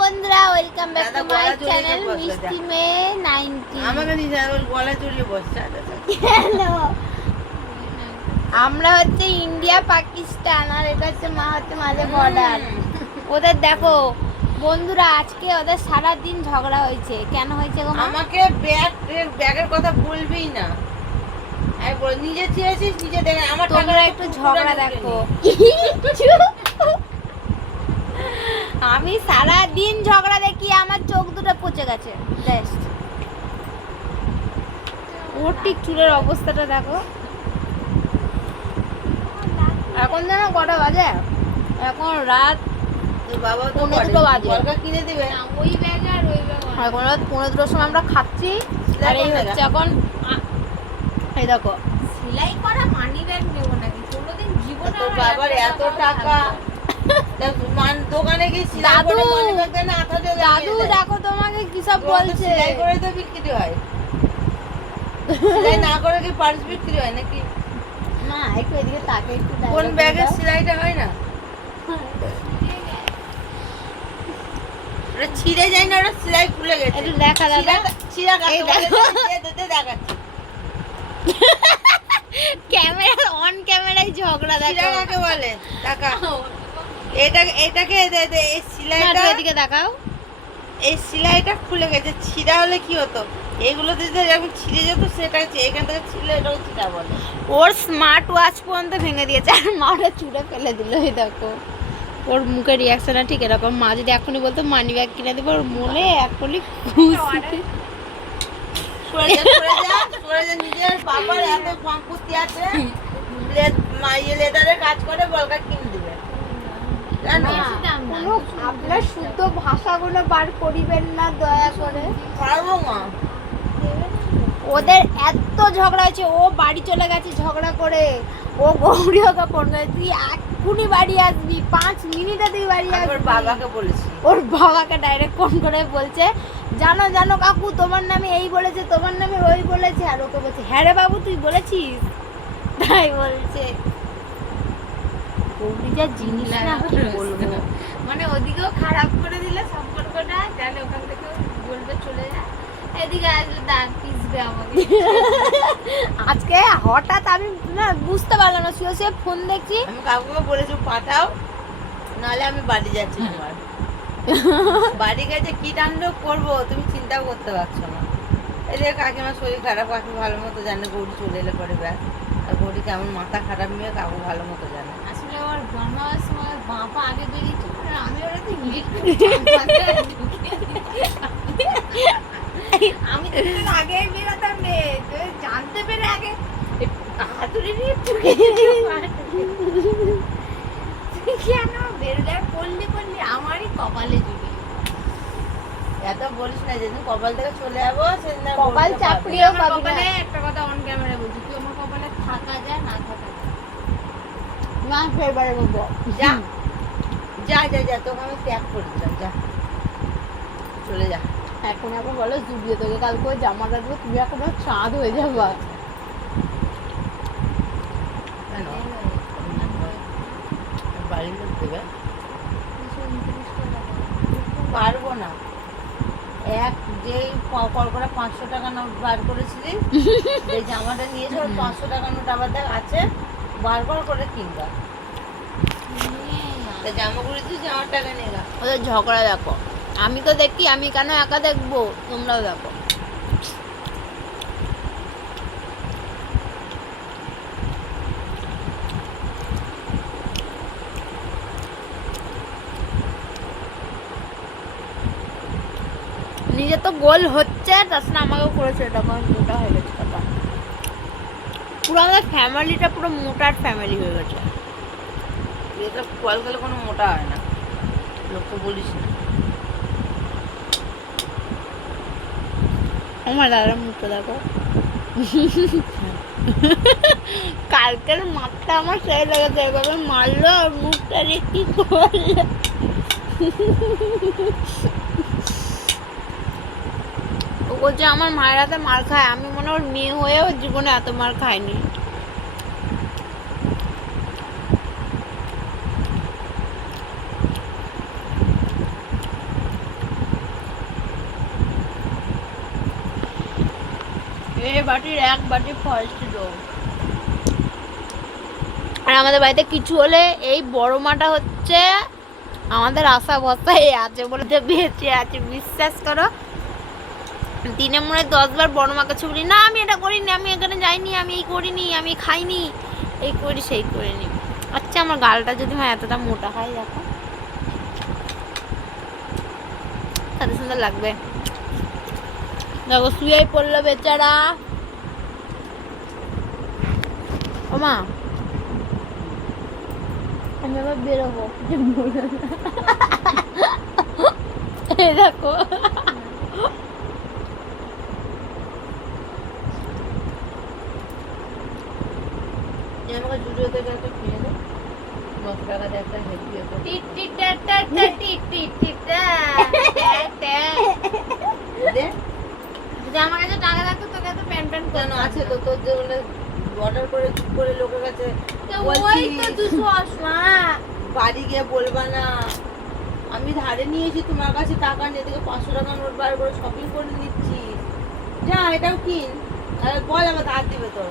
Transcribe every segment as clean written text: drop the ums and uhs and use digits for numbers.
বন্ধুরা, welcome back to my channel মিষ্টি মেয়ে 90। আমাকে নিজে ওর গলা জড়িয়ে বসছে। হ্যালো, আমরা হচ্ছে ইন্ডিয়া পাকিস্তান, আর এটা হচ্ছে মাঝে বর্ডার। ওদের দেখো বন্ধুরা, আজকে ওদের সারা দিন ঝগড়া হয়েছে। কেন হয়েছে গো? আমাকে ব্যাগের কথা বলবেই না। আমি বল নিজে চেয়েছিস নিজে দেখে আমার তোমরা একটু ঝগড়া দেখো। আমি সারা দিন ঝগড়া দেখি, আমার চোখ দুটো পচে গেছে। ওর ঠিক চুলের অবস্থাটা দেখো। এখন যেন কটা বাজে? এখন রাত বাবা তো 2:30 বাজে। বলকা কিনে দিবে ওই ব্যাগ আর ওই ব্যাগ। এখন রাত 2:30 সময় আমরা খাচ্ছি, আর এই হচ্ছে এখন। এই দেখো, সেলাই করা মানি ব্যাগ নেব নাকি? কোনোদিন জীবনে তোর বাবার এত টাকা, দোকানে গিয়ে সেলাই করে মনে করতে না 8,000 দাদু দেখো তোমাকে কি সব বলছে। সেলাই করে তো বিক্রি হয়, সেলাই না করে কি পার্স বিক্রি হয় নাকি? না, একটু এদিকে তাকে একটু। কোন ব্যাগের সেলাইটা হয় না? ওটা ছিঁড়ে যায় না, ওটা সেলাই খুলে গেছে। একটু দেখা দাদা, ছিঁড়া এই কাটতে দেখাচ্ছি। ক্যামেরা অন ক্যামেরায় ঝগড়া দেখো। ছিঁড়া কাকে বলে? টাকা। এটাকে এই সেলাইটা এদিকে দেখাও। এই সেলাইটা খুলে গেছে। ছিঁড়া হলে কি হতো? এগুলো যদি যখন ছিঁড়ে যেত সেটা এখান থেকে ছিঁড়লে এটাও ছিঁড়া বলে। ওর স্মার্ট ওয়াচ পর্যন্ত ভেঙে দিয়েছে, আর মা ওটা চুড়ে ফেলে দিল। এই দেখো ওর মুখের রিয়াকশনটা ঠিক এরকম। মা যদি এখনই বলতো মানি ব্যাগ কিনে দেবো, ওর মনে এখনই খুশি। সরে যা, নিজের বাবার এত সম্পত্তি আছে, লেদারের কাজ করে বলকা কিনে দিবে। আপনার শুদ্ধ ভাষাগুলো বার করিবেন না দয়া করে। পারবো না। ওদের এত ঝগড়া হয়েছে, ও বাড়ি চলে গেছে ঝগড়া করে। ও গৌরী ওকে ফোন করে, তুই এক্ষুনি বাড়ি আসবি, 5 মিনিটে তুই বাড়ি আসবি। ওর বাবাকে বলেছি, ওর বাবাকে ডাইরেক্ট ফোন করে বলছে, জানো জানো কাকু, তোমার নামে এই বলেছে, তোমার নামে ওই বলেছে। আর ওকে বলছে, হ্যাঁ রে বাবু তুই বলেছিস? তাই বলছে। গৌরী যা জিনিস না, কি বলবো। মানে ওদিকেও খারাপ করে দিলে সম্পর্কটা, জানে ওখান থেকে বলবে চলে যা, এদিকে আসলে দাঁত পিসবে আমাকে। আজকে হঠাৎ আমি না বুঝতে পারলাম না, শুয়ে শুয়ে ফোন দেখছি। আমি কাকুকে বলেছি পাঠাও, নাহলে আমি বাড়ি যাচ্ছি। তোমার বাড়ি গেছে কি তাণ্ডব করবো তুমি চিন্তা করতে পারছো না। এই যে কাকিমার শরীর খারাপ, কাকু ভালো মতো জানে। গৌরী চলে এলে পরে ব্যাগ, আর গৌরী কেমন মাথা খারাপ মেয়ে কাকু ভালো মতো জানে। আসলে ওর জন্ম হওয়ার সময় বাবা আগে বেরিয়েছে, আমি ওরা তো আমি তো আগে বেরোতাম রে, জানতে পেরে আগে হাতুড়ি নিয়ে কেন বেরোলে পড়লি আমারই কপালে জুড়ি। এত বলিস না, যেদিন কপাল থেকে চলে যাবো সেদিন আর কপাল বলতে চাপড়িও পারবি না। কপালে একটা কথা অন ক্যামেরা বলছি, তুই আমার কপালে থাকা যায় না থাকা যায় না, ফেরবারে বলবো যা যা যা যা, তোকে আমি ত্যাগ করে দিলাম, যা চলে যা। এখন বলো জুবিয়ে তোকে কালকে ওই জামা কাটবো, তুমি এখন চাঁদ হয়ে যাবা। কেন বাড়ির লোক দেবে? পারবো না। এক যেই কলকরা 500 টাকা নোট বার করেছিলি, এই জামাটা নিয়েছে, ওর 500 টাকা নোট আবার দেখ আছে, বারবার করে কিনবা। জামা করেছিস, জামার টাকা নিয়ে গা। ওদের ঝগড়া দেখো। আমি তো দেখি, আমি কেন একা দেখবো, তোমরাও দেখো। নিজে তো গোল হচ্ছে, তাছাড়া আমাকেও করেছে, এটা আমার মোটা হয়ে গেছে কথা। পুরো আমাদের ফ্যামিলিটা পুরো মোটার ফ্যামিলি হয়ে গেছে। এটা কল গেলে কোনো মোটা হয় না, লোককে বলিস না। আমার দাদার মুখটা দেখো। কালকের মাথা আমার সেই লেগেছে, এভাবে মারলো আর মুখটা রে কি করলো। ও বলছে আমার মায়ের হাতে মার খায়, আমি মনে ওর মেয়ে হয়েও জীবনে এত মার খাইনি। এই বাটির এক বাটি ফল ছিল। আর আমাদের বাড়িতে কিছু হলে এই বড় মাটা হচ্ছে আমাদের আশা ভরসায় আছে বলে তো বেঁচে আছে, বিশ্বাস করো। দিনে মনে 10 বার বড় মার কাছে বলি, না আমি এটা করিনি, আমি এখানে যাইনি, আমি এই করিনি, আমি খাইনি, এই করি সেই করিনি। আচ্ছা আমার গালটা যদি হয় এতটা মোটা হয়, দেখো কত সুন্দর লাগবে। দেখো শুয়েই পড়লো বেচারা। ও মা আমি আবার বেরোবো, এই দেখো আমাকে জুডিও থেকে একটা কিনে দে, 9 টাকা দিয়ে একটা হেভি একটা টিট টিট টা টা টা টিট টিট টিট টা টা। দে। যদি আমার কাছে টাকা থাকতো তোকে তো প্যান প্যান কেন আছে তো তোর যেগুলো অর্ডার করে চুপ করে লোকের কাছে ওই তো বলছিস, 200 মা। বাড়ি গিয়ে বলবা না আমি ধারে নিয়েছি তোমার কাছে টাকা নিয়ে, থেকে 500 টাকা নোট বার করে শপিং করে নিচ্ছিস, যা এটাও কিন, আর বল আবার ধার দিবে তো।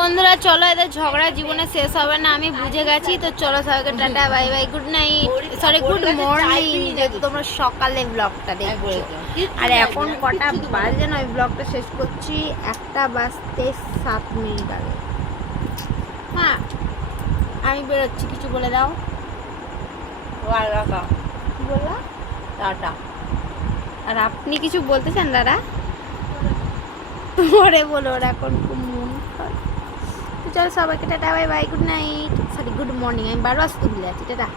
বন্ধুরা চলো, এদের ঝগড়া জীবনে শেষ হবে না আমি বুঝে গেছি। তো চলো সবাইকে tata bye bye, good night, sorry good morning, যেহেতু তোমরা সকালে ব্লগটা দেখো। আর এখন কটা বাজে না, ওই ব্লগটা শেষ করছি 1:07 আগে। হ্যাঁ আমি বেরোচ্ছি, কিছু বলে দাও। কি বললা? টাটা। আর আপনি কিছু বলতে চান দাদা? পরে বলো, ওর এখন খুব মন খারাপ। তো চলো সবাইকে tata bye bye, good night, sorry good morning, আমি 12 আসতে ভুলে আছি, টাটা।